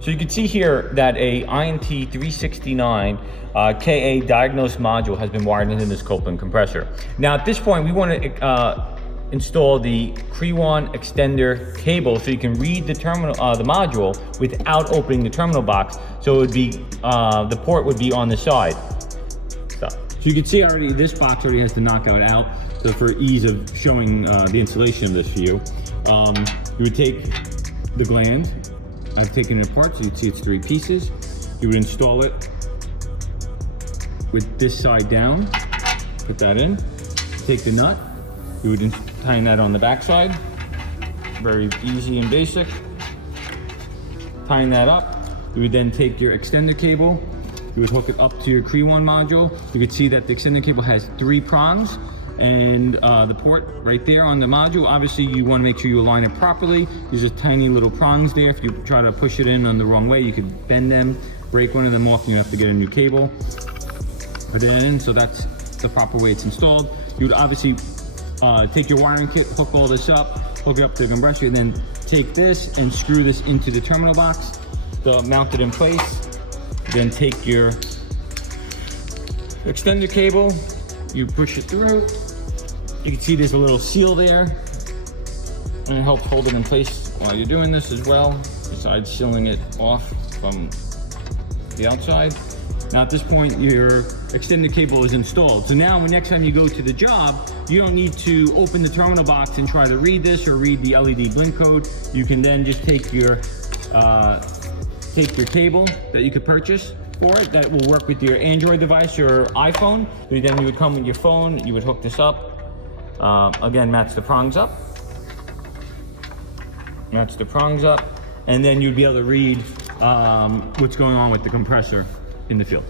So you can see here that a INT 369 KA diagnosed module has been wired into this Copeland compressor. Now at this point, we want to install the Kriwan extender cable so you can read the terminal, the module without opening the terminal box. So it would be, the port would be on the side. So you can see already this box already has the knockout out. So for ease of showing the installation of this for you, you would take the gland. I've taken it apart so you can see it's 3 pieces. You would install it with this side down, put that in, take the nut, you would tighten that on the back side. Very easy and basic. Tying that up, you would then take your extender cable, you would hook it up to your Kriwan module. You could see that the extender cable has 3 prongs, and the port right there on the module. Obviously you want to make sure you align it properly. There's just tiny little prongs there. If you try to push it in on the wrong way, you could bend them, break one of them off, and you have to get a new cable. Put it in, so that's the proper way it's installed. You would obviously take your wiring kit, hook all this up, hook it up to the compressor, and then take this and screw this into the terminal box, mount it in place. Then take your extender cable, you push it through. You can see there's a little seal there, and it helps hold it in place while you're doing this as well, besides sealing it off from the outside. Now at this point, your extended cable is installed. So now next time you go to the job, you don't need to open the terminal box and try to read this or read the LED blink code. You can then just take your cable that you could purchase for it, that will work with your Android device or iPhone. Then you would come with your phone, you would hook this up. Again, match the prongs up. Match the prongs up. And then you'd be able to read what's going on with the compressor in the field.